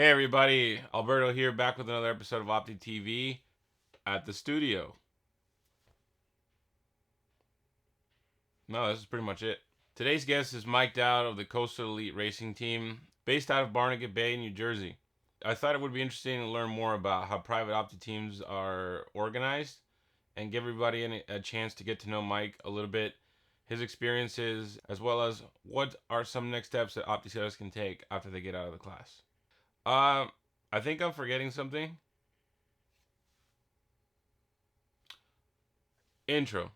Hey everybody, Alberto here, back with another episode of Opti TV at the studio. No, this is pretty much it. Today's guest is Mike Dowd of the Coastal Elite Racing Team, based out of Barnegat Bay, New Jersey. I thought it would be interesting to learn more about how private Opti teams are organized and give everybody a chance to get to know Mike a little bit, his experiences, as well as what are some next steps that Opti sailors can take after they get out of the class. Uh, I think I'm forgetting something. Intro.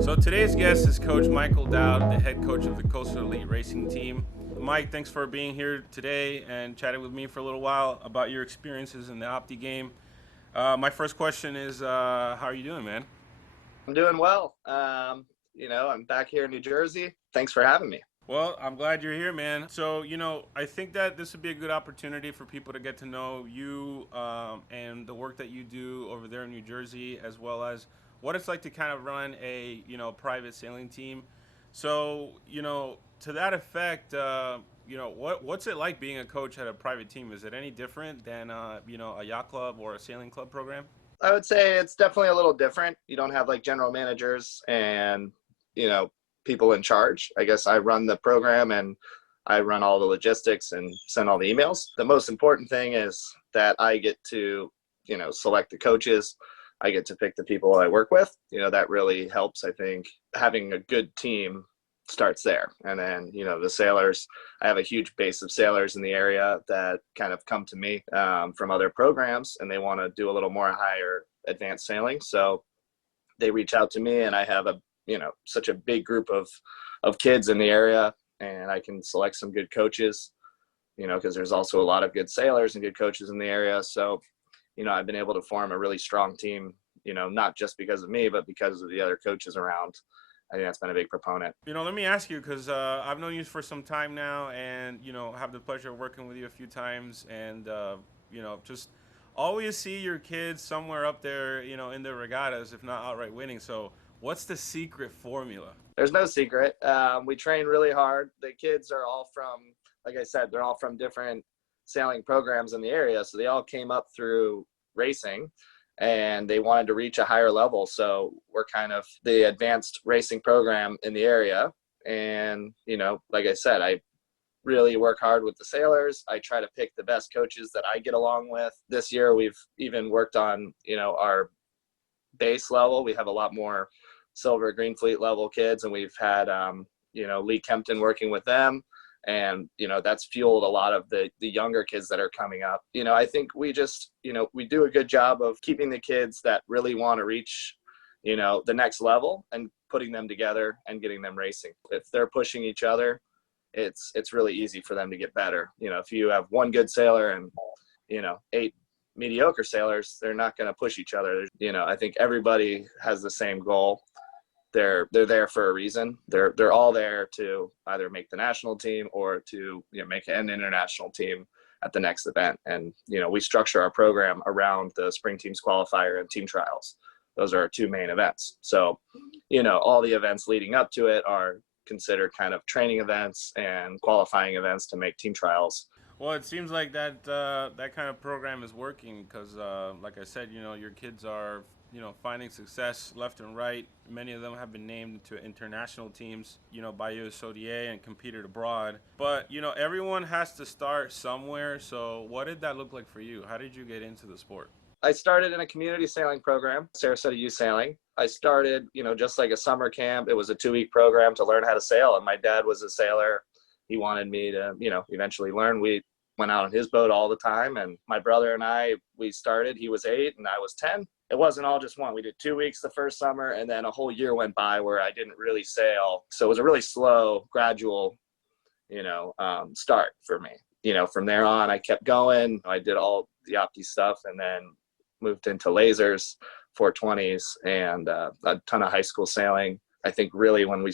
So today's guest is Coach Michael Dowd, the head coach of the Coastal Elite Racing Team. Mike, thanks for being here today and chatting with me for a little while about your experiences in the Opti game. My first question is, how are you doing, man? I'm doing well. I'm back here in New Jersey. Thanks for having me. Well, I'm glad you're here, man. So, I think that this would be a good opportunity for people to get to know you and the work that you do over there in New Jersey, as well as what it's like to kind of run a, private sailing team. So, to that effect, what's it like being a coach at a private team? Is it any different than, a yacht club or a sailing club program? I would say it's definitely a little different. You don't have like general managers and, you know, people in charge. I guess I run the program and I run all the logistics and send all the emails. The most important thing is that I get to, select the coaches. I get to pick the people I work with. That really helps. I think having a good team starts there. And then, the sailors, I have a huge base of sailors in the area that kind of come to me from other programs and they want to do a little more higher advanced sailing. So they reach out to me and I have such a big group of kids in the area and I can select some good coaches, because there's also a lot of good sailors and good coaches in the area. So, I've been able to form a really strong team, not just because of me, but because of the other coaches around. I think that's been a big proponent. Let me ask you because I've known you for some time now, and have the pleasure of working with you a few times, and just always see your kids somewhere up there, in the regattas, if not outright winning. So, what's the secret formula? There's no secret. We train really hard. The kids are all from, like I said, they're all from different sailing programs in the area, so they all came up through racing and they wanted to reach a higher level. So we're kind of the advanced racing program in the area. And, like I said, I really work hard with the sailors. I try to pick the best coaches that I get along with. This year, we've even worked on, our base level. We have a lot more Silver Green Fleet level kids, and we've had, Lee Kempton working with them. And that's fueled a lot of the younger kids that are coming up. I think we just we do a good job of keeping the kids that really want to reach the next level and putting them together and getting them racing. If they're pushing each other, it's really easy for them to get better. If you have one good sailor and 8 mediocre sailors, they're not going to push each other. I think everybody has the same goal. They're there for a reason. They're all there to either make the national team or to make an international team at the next event. And we structure our program around the spring teams qualifier and team trials. Those are our two main events. So all the events leading up to it are considered kind of training events and qualifying events to make team trials. Well, it seems like that kind of program is working because, like I said, your kids are finding success left and right. Many of them have been named to international teams, by USODA and competed abroad. But everyone has to start somewhere. So, what did that look like for you? How did you get into the sport? I started in a community sailing program, Sarasota Youth Sailing. I started, just like a summer camp. It was a 2-week program to learn how to sail. And my dad was a sailor. He wanted me to, eventually learn. We went out on his boat all the time. And my brother and I, we started. He was 8 and I was 10. it wasn't all just one. We did 2 weeks the first summer, and then a whole year went by where I didn't really sail. So it was a really slow, gradual, start for me. From there on, I kept going. I did all the Opti stuff, and then moved into lasers, 420s, and a ton of high school sailing. I think really when I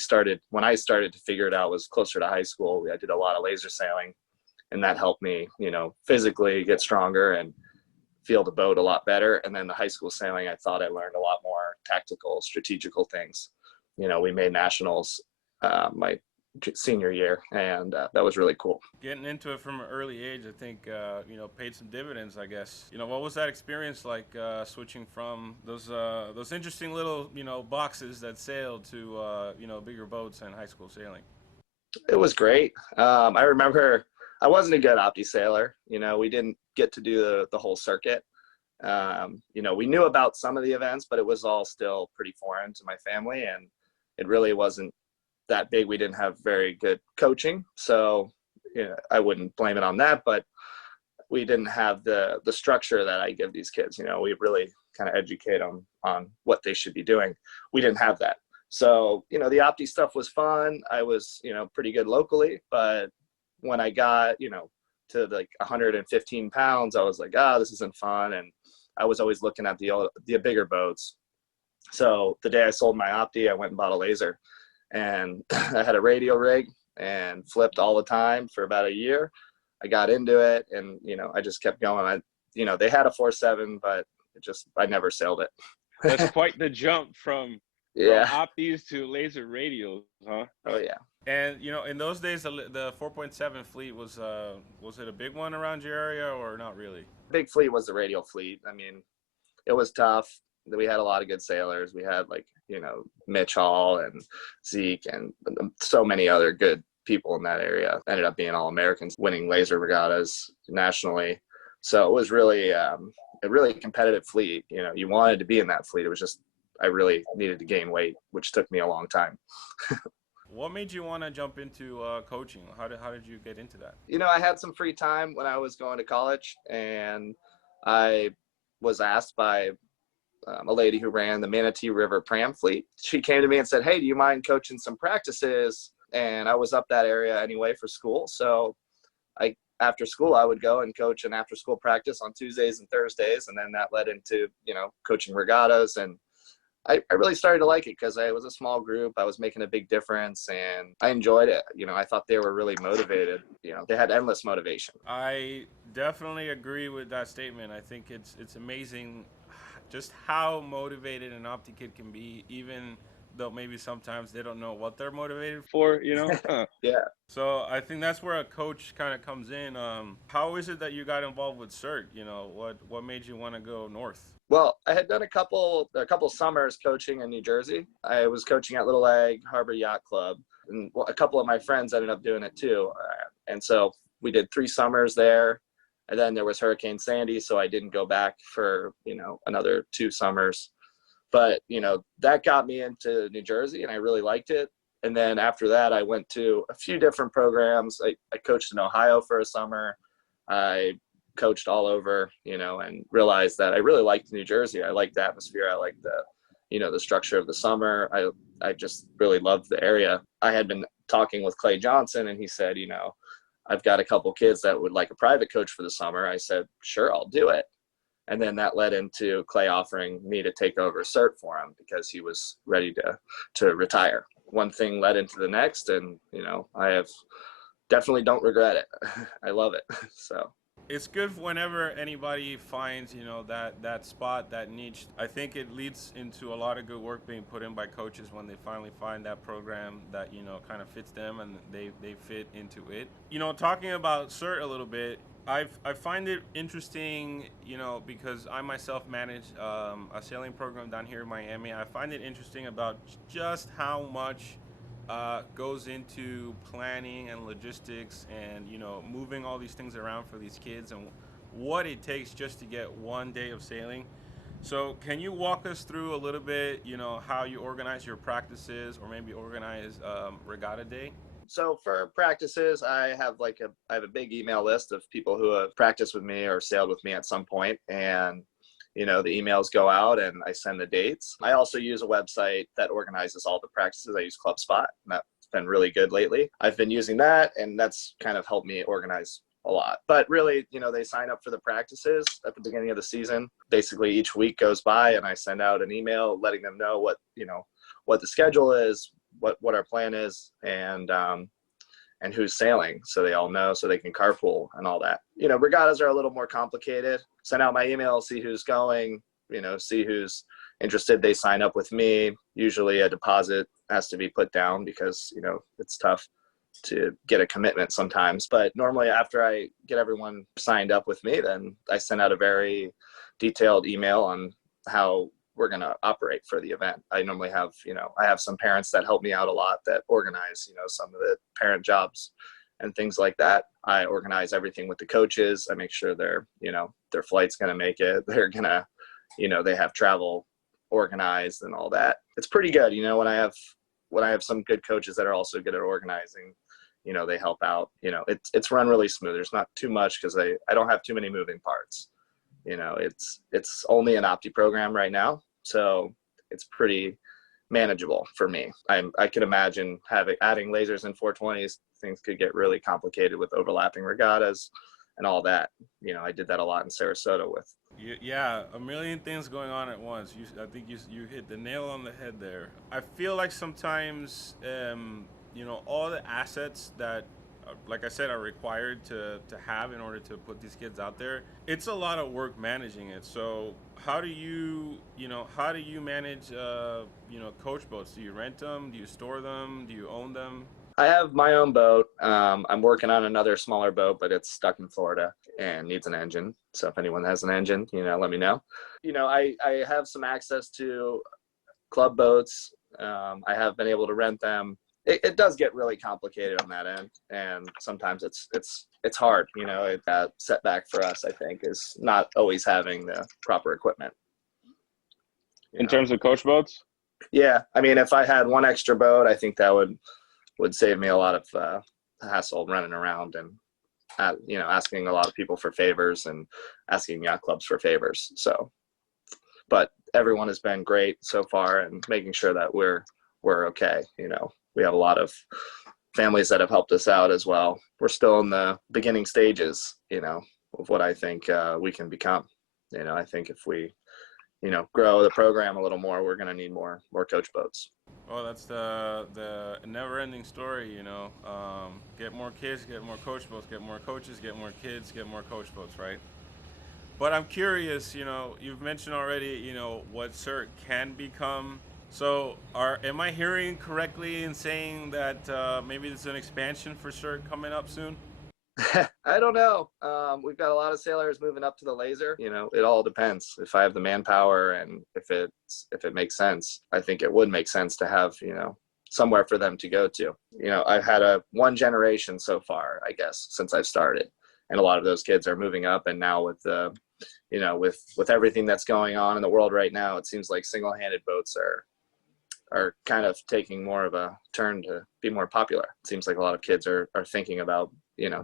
started to figure it out was closer to high school. I did a lot of laser sailing, and that helped me, physically get stronger and feel the boat a lot better. And then the high school sailing, I thought I learned a lot more tactical, strategical things. We made nationals my senior year, and that was really cool. Getting into it from an early age, I think, paid some dividends, I guess. What was that experience like, switching from those interesting little, boxes that sailed to, bigger boats and high school sailing? It was great. I remember I wasn't a good Opti sailor. We didn't get to do the whole circuit. We knew about some of the events, but it was all still pretty foreign to my family, and it really wasn't that big. We didn't have very good coaching, so I wouldn't blame it on that, but we didn't have the structure that I give these kids. We really kind of educate them on what they should be doing. We didn't have that. So, the Opti stuff was fun. I was, pretty good locally, but when I got, to like 115 pounds, I was like, this isn't fun. And I was always looking at the bigger boats. So the day I sold my Opti, I went and bought a laser, and I had a radio rig and flipped all the time for about a year. I got into it, and, I just kept going. They had a 4.7, but I never sailed it. That's quite the jump from Optis to laser radios, huh? Oh yeah. And in those days, the 4.7 fleet was it a big one around your area, or not really? Big fleet was the radial fleet. I mean, it was tough. We had a lot of good sailors. We had Mitch Hall and Zeke and so many other good people in that area. Ended up being all Americans, winning laser regattas nationally. So it was really a really competitive fleet. You wanted to be in that fleet. It was just I really needed to gain weight, which took me a long time. What made you want to jump into coaching? How did you get into that? I had some free time when I was going to college, and I was asked by a lady who ran the Manatee River Pram fleet. She came to me and said, "Hey, do you mind coaching some practices?" And I was up that area anyway for school. So after school, I would go and coach an after school practice on Tuesdays and Thursdays. And then that led into, coaching regattas. And I really started to like it because it was a small group. I was making a big difference, and I enjoyed it. I thought they were really motivated. They had endless motivation. I definitely agree with that statement. I think it's amazing just how motivated an Opti kid can be, even though maybe sometimes they don't know what they're motivated for, Yeah. So I think that's where a coach kind of comes in. How is it that you got involved with CERT? What made you want to go north? Well, I had done a couple summers coaching in New Jersey. I was coaching at Little Egg Harbor Yacht Club, and a couple of my friends ended up doing it too. And so we did 3 summers there, and then there was Hurricane Sandy, so I didn't go back for another 2 summers. But that got me into New Jersey, and I really liked it. And then after that, I went to a few different programs. I coached in Ohio for a summer. I coached all over, and realized that I really liked New Jersey. I liked the atmosphere. I liked the structure of the summer. I just really loved the area. I had been talking with Clay Johnson, and he said, I've got a couple kids that would like a private coach for the summer. I said, sure, I'll do it. And then that led into Clay offering me to take over CERT for him because he was ready to retire. One thing led into the next, and I definitely don't regret it. I love it. So it's good whenever anybody finds that spot, that niche. I think it leads into a lot of good work being put in by coaches when they finally find that program that kind of fits them and they fit into it. Talking about CERT a little bit, I find it interesting, because I myself manage a sailing program down here in Miami. I find it interesting about just how much goes into planning and logistics and moving all these things around for these kids and what it takes just to get one day of sailing. So can you walk us through a little bit, how you organize your practices or maybe organize regatta day? So for practices, I have a big email list of people who have practiced with me or sailed with me at some point. And, the emails go out and I send the dates. I also use a website that organizes all the practices. I use ClubSpot, and that's been really good lately. I've been using that, and that's kind of helped me organize a lot. But really, they sign up for the practices at the beginning of the season. Basically, each week goes by and I send out an email letting them know what the schedule is, what our plan is, and who's sailing, so they all know, so they can carpool and all that. Regattas are a little more complicated. Send out my email, see who's going, see who's interested. They sign up with me. Usually a deposit has to be put down because, it's tough to get a commitment sometimes. But normally after I get everyone signed up with me, then I send out a very detailed email on how we're going to operate for the event. I normally have, I have some parents that help me out a lot that organize, some of the parent jobs and things like that. I organize everything with the coaches. I make sure their flight's going to make it. They're going to, they have travel organized and all that. It's pretty good. When I have some good coaches that are also good at organizing, they help out. It's run really smooth. There's not too much because I don't have too many moving parts. It's only an Opti program right now, so it's pretty manageable for me. I can imagine adding lasers in 420s. Things could get really complicated with overlapping regattas and all that. I did that a lot in Sarasota with. Yeah, a million things going on at once. I think you hit the nail on the head there. I feel like sometimes, all the assets that, like I said, are required to have in order to put these kids out there, it's a lot of work managing it. So how do you manage, coach boats? Do you rent them? Do you store them? Do you own them? I have my own boat. I'm working on another smaller boat, but it's stuck in Florida and needs an engine. So if anyone has an engine, let me know. I have some access to club boats. I have been able to rent them. It does get really complicated on that end, and sometimes it's hard. That setback for us, I think, is not always having the proper equipment. In terms of coach boats? Yeah, I mean, if I had one extra boat, I think that would save me a lot of hassle running around and asking a lot of people for favors and asking yacht clubs for favors. So, but everyone has been great so far and making sure that we're okay. We have a lot of families that have helped us out as well. We're still in the beginning stages, of what I think we can become. I think if we, grow the program a little more, we're going to need more coach boats. Well, that's the never-ending story, get more kids, get more coach boats, get more coaches, get more kids, get more coach boats, right? But I'm curious, you've mentioned already, what CERT can become. So am I hearing correctly in saying that maybe there's an expansion for CERT coming up soon? I don't know. We've got a lot of sailors moving up to the laser. It all depends. If I have the manpower and if it makes sense, I think it would make sense to have, somewhere for them to go to. I've had one generation so far, I guess, since I've started. And a lot of those kids are moving up, and now with the, with everything that's going on in the world right now, it seems like single-handed boats are kind of taking more of a turn to be more popular. It seems like a lot of kids are thinking about,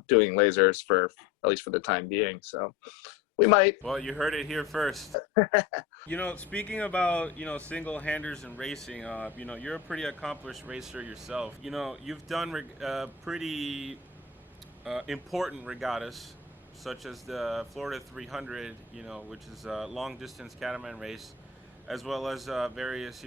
doing lasers for, at least for the time being. So we might. Well, you heard it here first. Speaking about, single-handers and racing, you're a pretty accomplished racer yourself. You've done pretty important regattas, such as the Florida 300, which is a long-distance catamaran race, as well as various,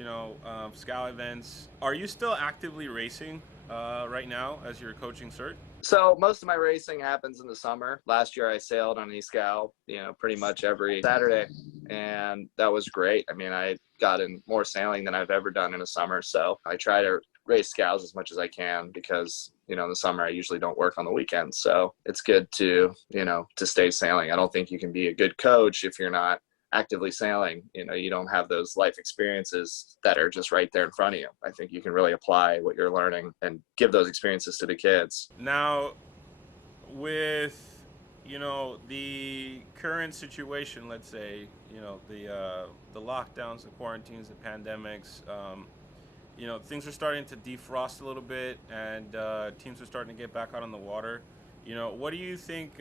scow events. Are you still actively racing right now as you're coaching CERT? So most of my racing happens in the summer. Last year I sailed on e-scow, pretty much every Saturday, and that was great. I mean, I got in more sailing than I've ever done in a summer, so I try to race scows as much as I can because, in the summer I usually don't work on the weekends. So it's good to, to stay sailing. I don't think you can be a good coach if you're not actively sailing. You don't have those life experiences that are just right there in front of you. I think you can really apply what you're learning and give those experiences to the kids. Now, with the current situation, let's say, the lockdowns, the quarantines, the pandemics, things are starting to defrost a little bit, and teams are starting to get back out on the water. You know, what do you think?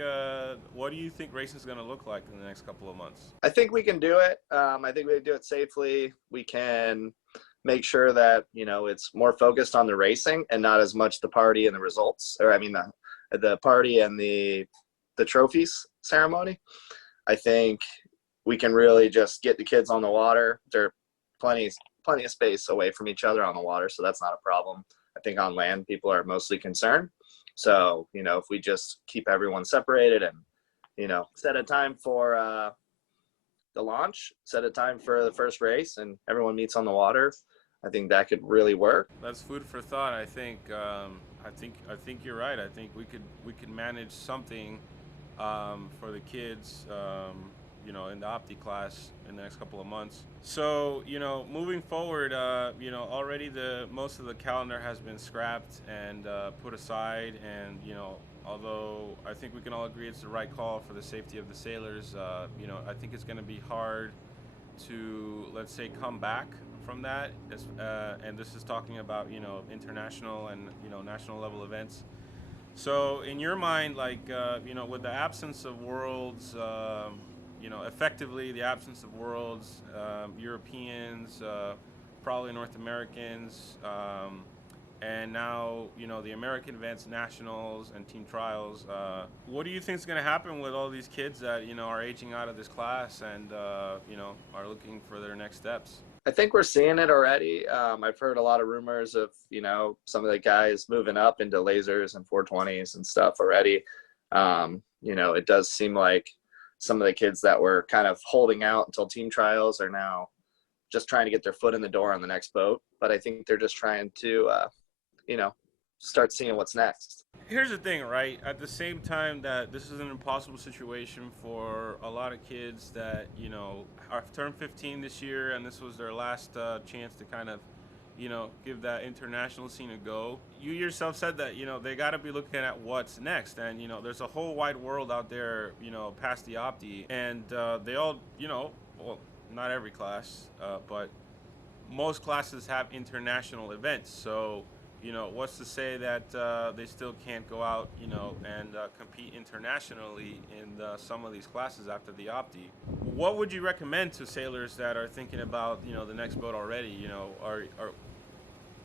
What do you think racing is going to look like in the next couple of months? I think we can do it. I think we can do it safely. We can make sure that, you know, it's more focused on the racing and not as much the party and the results, or I mean the party and the trophies ceremony. I think we can really just get the kids on the water. There are plenty of space away from each other on the water, so that's not a problem. I think on land people are mostly concerned. So, you know, if we just keep everyone separated and, you know, set a time for the launch, set a time for the first race, and everyone meets on the water, I think that could really work. That's food for thought. I think you're right. I think we could manage something for the kids, you know, in the Opti class in the next couple of months. So, you know, moving forward, you know, already most of the calendar has been scrapped and put aside, and, you know, although I think we can all agree it's the right call for the safety of the sailors, you know, I think it's going to be hard to, let's say, come back from that, and this is talking about, you know, international and, you know, national level events. So in your mind, like, you know, with the absence of worlds, you know, effectively the absence of worlds, Europeans, probably North Americans, and now, you know, the American events, nationals, and team trials. What do you think is going to happen with all these kids that, you know, are aging out of this class and, you know, are looking for their next steps? I think we're seeing it already. I've heard a lot of rumors of, you know, some of the guys moving up into lasers and 420s and stuff already. You know, it does seem like some of the kids that were kind of holding out until team trials are now just trying to get their foot in the door on the next boat. But I think they're just trying to, you know, start seeing what's next. Here's the thing, right? At the same time that this is an impossible situation for a lot of kids that, you know, are turned 15 this year, and this was their last chance to kind of, you know, give that international scene a go. You yourself said that, you know, they got to be looking at what's next, and, you know, there's a whole wide world out there, you know, past the Opti, and they all, you know, well, not every class, but most classes have international events. So, you know, what's to say that they still can't go out, you know, and compete internationally in some of these classes after the Opti? What would you recommend to sailors that are thinking about, you know, the next boat already? You know,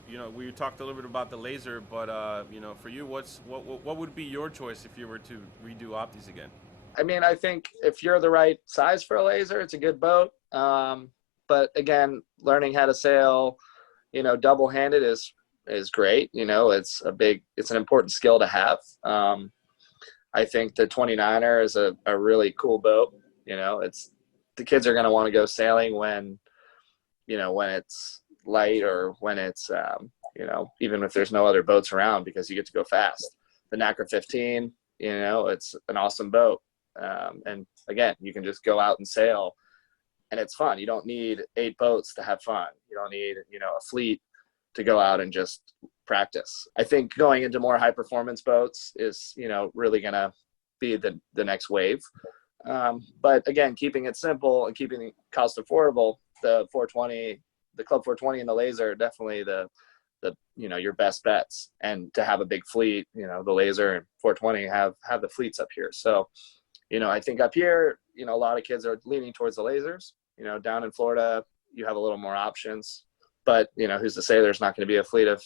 you know, we talked a little bit about the laser, but you know, for you, what would be your choice if you were to redo Optis again? I mean, I think if you're the right size for a laser, it's a good boat. But again, learning how to sail, you know, double-handed is great. You know, it's an important skill to have. I think the 29er is a really cool boat. You know, the kids are going to want to go sailing when, you know, when it's light or when it's, you know, even if there's no other boats around, because you get to go fast. The NACRA 15, you know, it's an awesome boat. And again, you can just go out and sail and it's fun. You don't need 8 boats to have fun. You don't need, you know, a fleet to go out and just practice. I think going into more high performance boats is, you know, really going to be the next wave. But again, keeping it simple and keeping it cost affordable, the 420, the Club 420 and the laser are definitely the, you know, your best bets. And to have a big fleet, you know, the laser and 420 have the fleets up here. So, you know, I think up here, you know, a lot of kids are leaning towards the lasers. You know, down in Florida, you have a little more options. But, you know, who's to say there's not going to be a fleet of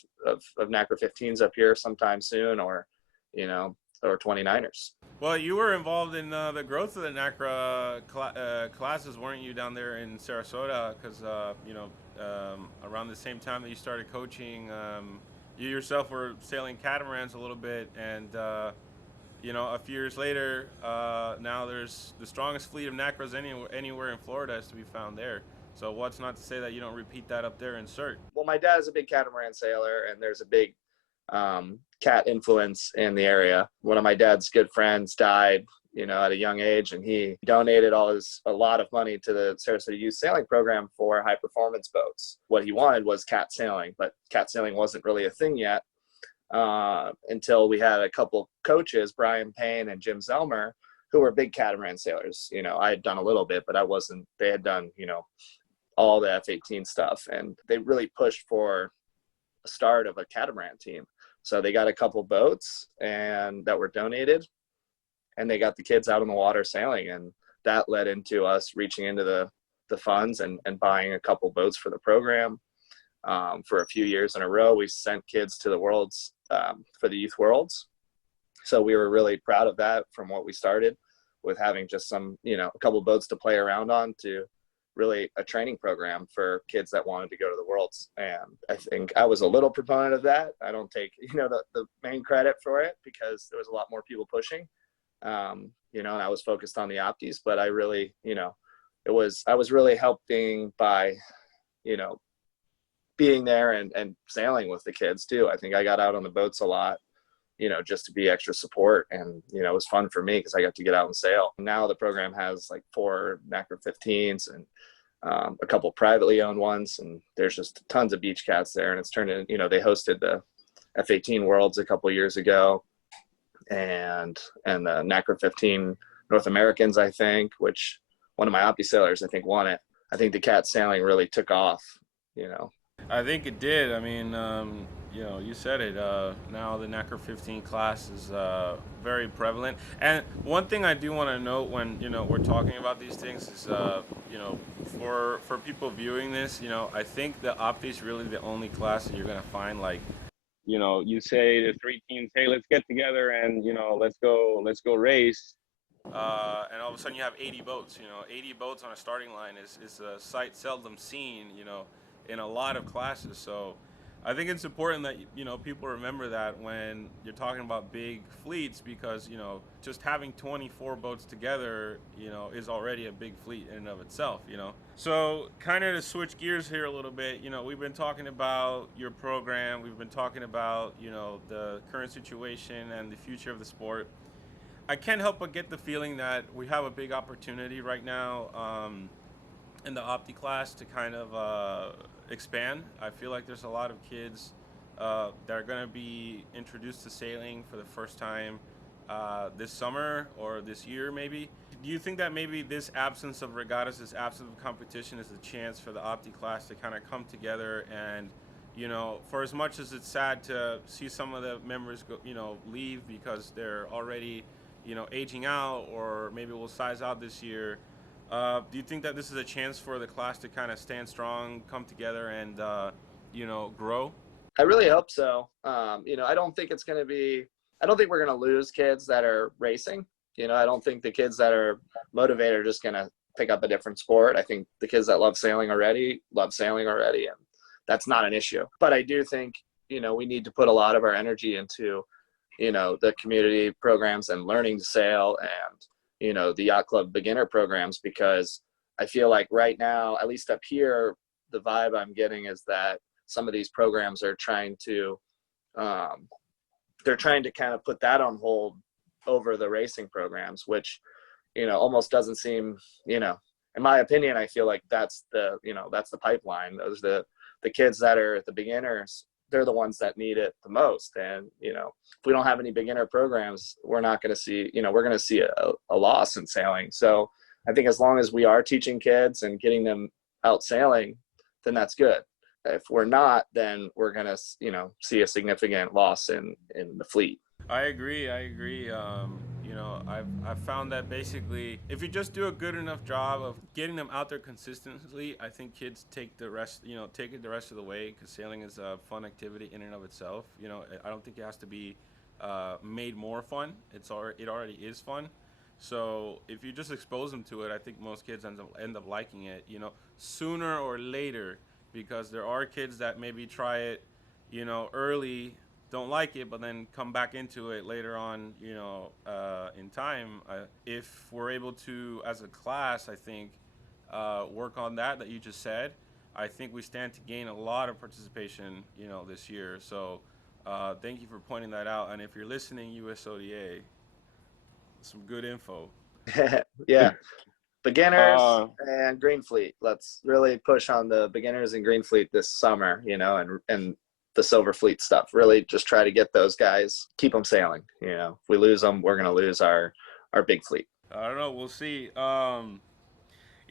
NACRA 15s up here sometime soon, or, you know, or 29ers. Well, you were involved in the growth of the NACRA classes, weren't you, down there in Sarasota? Because, you know, around the same time that you started coaching, you yourself were sailing catamarans a little bit, and you know, a few years later, now there's the strongest fleet of NACRAs anywhere in Florida is to be found there. So what's not to say that you don't repeat that up there in CERT? Well, my dad is a big catamaran sailor, and there's a big cat influence in the area. One of my dad's good friends died, you know, at a young age, and he donated a lot of money to the Sarasota Youth Sailing Program for high performance boats. What he wanted was cat sailing, but cat sailing wasn't really a thing yet. Until we had a couple coaches, Brian Payne and Jim Zelmer, who were big catamaran sailors. You know, I had done a little bit, but I wasn't. They had done, you know, all the F-18 stuff, and they really pushed for a start of a catamaran team. So they got a couple boats and that were donated, and they got the kids out on the water sailing. And that led into us reaching into the funds and buying a couple boats for the program. For a few years in a row, we sent kids to the worlds, for the youth worlds. So we were really proud of that, from what we started with having just some, a couple boats to play around on, to really a training program for kids that wanted to go to the worlds. And I think I was a little proponent of that. I don't take, the main credit for it, because there was a lot more people pushing, and I was focused on the optis, but I really, I was really helping by, being there and sailing with the kids too. I think I got out on the boats a lot, just to be extra support. And, it was fun for me because I got to get out and sail. Now the program has like 4 Macro 15s and a couple privately owned ones. And there's just tons of beach cats there. And it's turned in, they hosted the F-18 Worlds a couple years ago, and the Macro 15 North Americans, I think, which one of my Opti sailors, I think, won it. I think the cat sailing really took off, I think it did. I mean, you said it. Now the NACR 15 class is very prevalent. And one thing I do want to note when we're talking about these things is, for people viewing this, I think the Opti is really the only class that you're gonna find like, you say the 3 teams, hey, let's get together and let's go race. And all of a sudden you have 80 boats. 80 boats on a starting line is a sight seldom seen. In a lot of classes. So I think it's important that people remember that when you're talking about big fleets, because just having 24 boats together is already a big fleet in and of itself. So kind of to switch gears here a little bit, we've been talking about your program, we've been talking about the current situation and the future of the sport. I can't help but get the feeling that we have a big opportunity right now in the Opti class to kind of expand. I feel like there's a lot of kids that are going to be introduced to sailing for the first time this summer or this year maybe. Do you think that maybe this absence of regattas, this absence of competition is a chance for the Opti class to kind of come together and, for as much as it's sad to see some of the members go, leave because they're already, aging out, or maybe we'll size out this year, do you think that this is a chance for the class to kind of stand strong, come together, and grow? I really hope so. I don't think I don't think we're going to lose kids that are racing. I don't think the kids that are motivated are just going to pick up a different sport. I think the kids that love sailing already, and that's not an issue. But I do think, we need to put a lot of our energy into, the community programs and learning to sail, and the yacht club beginner programs, because I feel like right now, at least up here, the vibe I'm getting is that some of these programs are trying to kind of put that on hold over the racing programs, which almost doesn't seem, in my opinion, I feel like that's the pipeline. Those the kids that are the beginners, they're the ones that need it the most. And if we don't have any beginner programs, we're not going to see, we're going to see a loss in sailing. So I think as long as we are teaching kids and getting them out sailing, then that's good. If we're not, then we're going to see a significant loss in the fleet. I agree. I've found that basically, if you just do a good enough job of getting them out there consistently, I think kids take the rest of the way, because sailing is a fun activity in and of itself. I don't think it has to be made more fun. It already is fun. So if you just expose them to it, I think most kids end up liking it, sooner or later, because there are kids that maybe try it, early, don't like it, but then come back into it later on, in time. If we're able to, as a class, I think, work on that you just said, I think we stand to gain a lot of participation, this year. So thank you for pointing that out. And if you're listening, USODA, some good info. Yeah. Beginners and Green Fleet. Let's really push on the beginners and Green Fleet this summer, and the Silver Fleet stuff. Really just try to get those guys, keep them sailing. If we lose them, we're going to lose our big fleet. I don't know. We'll see.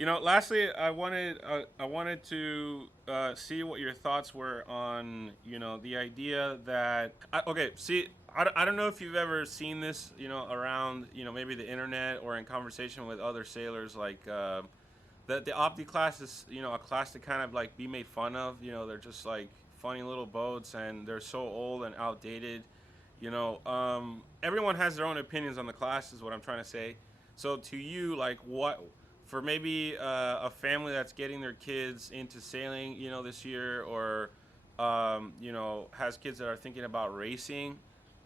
Lastly, I wanted to see what your thoughts were on, the idea that okay, see, I don't know if you've ever seen this, around, maybe the internet or in conversation with other sailors, like the Opti class is, a class to kind of like be made fun of. They're just like funny little boats, and they're so old and outdated. Everyone has their own opinions on the class, is what I'm trying to say. So to you, like, what for maybe a family that's getting their kids into sailing, this year, or has kids that are thinking about racing,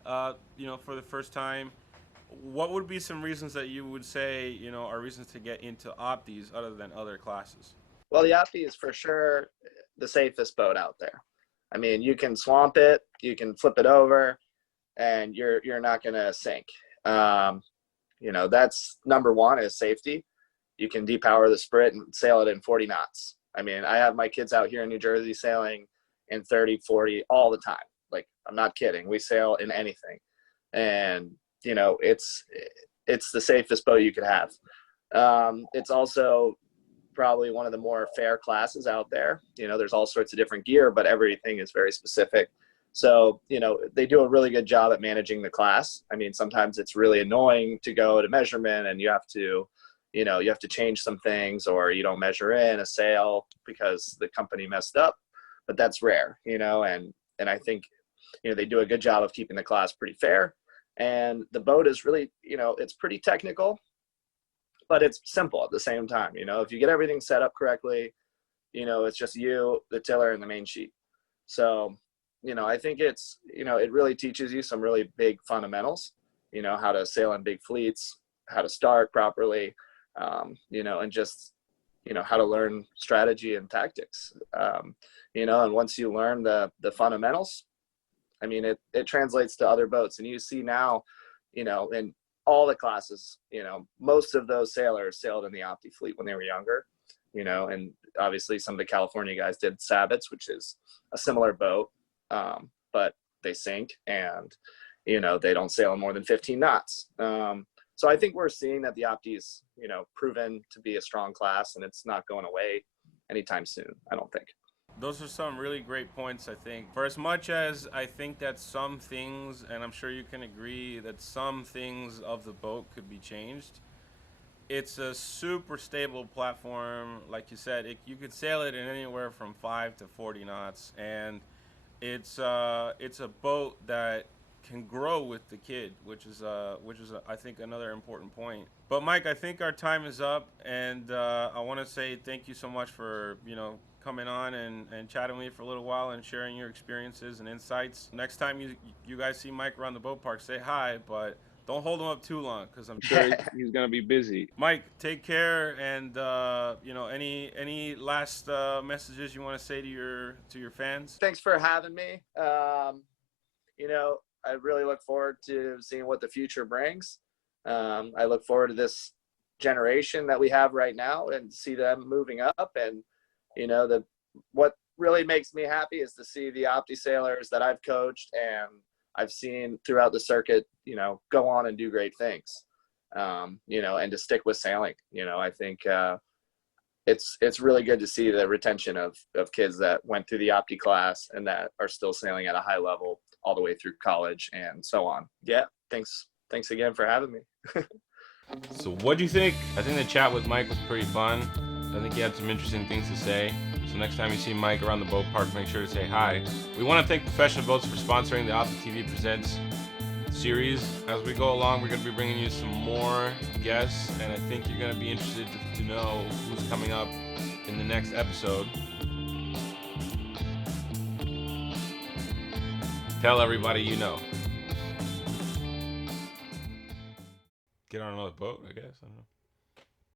for the first time, what would be some reasons that you would say, are reasons to get into opties other than other classes? Well, the Opti is for sure the safest boat out there. I mean, you can swamp it, you can flip it over, and you're not going to sink. That's number one, is safety. You can depower the sprit and sail it in 40 knots. I mean, I have my kids out here in New Jersey sailing in 30, 40 all the time. Like, I'm not kidding. We sail in anything. And, it's the safest boat you could have. It's also probably one of the more fair classes out there. There's all sorts of different gear, but everything is very specific. So, they do a really good job at managing the class. I mean, sometimes it's really annoying to go to measurement and you have to change some things, or you don't measure in a sail because the company messed up, but that's rare, and I think, they do a good job of keeping the class pretty fair. And the boat is really, it's pretty technical, but it's simple at the same time. If you get everything set up correctly, it's just you, the tiller, and the main sheet. So, I think it really teaches you some really big fundamentals, how to sail in big fleets, how to start properly, and just, how to learn strategy and tactics, and once you learn the fundamentals, I mean, it translates to other boats. And you see now, in all the classes, most of those sailors sailed in the Opti fleet when they were younger, and obviously some of the California guys did Sabbats, which is a similar boat, but they sink, and, they don't sail in more than 15 knots. So I think we're seeing that the Opti is, proven to be a strong class, and it's not going away anytime soon, I don't think. Those are some really great points, I think. For as much as I think that some things, and I'm sure you can agree that some things of the boat could be changed, it's a super stable platform. Like you said, you could sail it in anywhere from 5 to 40 knots, and it's a boat that can grow with the kid, which is I think another important point. But Mike, I think our time is up, and I want to say thank you so much for coming on and chatting with me for a little while and sharing your experiences and insights. Next time you guys see Mike around the boat park, say hi, but don't hold him up too long, because I'm Sure, he's gonna be busy. Mike, take care, and any last messages you want to say to your fans? Thanks for having me. I really look forward to seeing what the future brings. I look forward to this generation that we have right now and see them moving up. And, what really makes me happy is to see the Opti sailors that I've coached and I've seen throughout the circuit, go on and do great things, and to stick with sailing. I think it's really good to see the retention of kids that went through the Opti class and that are still sailing at a high level all the way through college and so on. Yeah, thanks again for having me. So what do you think? I think the chat with Mike was pretty fun. I think he had some interesting things to say. So next time you see Mike around the boat park, make sure to say hi. We want to thank Professional Boats for sponsoring the Opti TV Presents series. As we go along, we're going to be bringing you some more guests, and I think you're going to be interested to know who's coming up in the next episode. Tell everybody you know. Get on another boat, I guess. I don't know.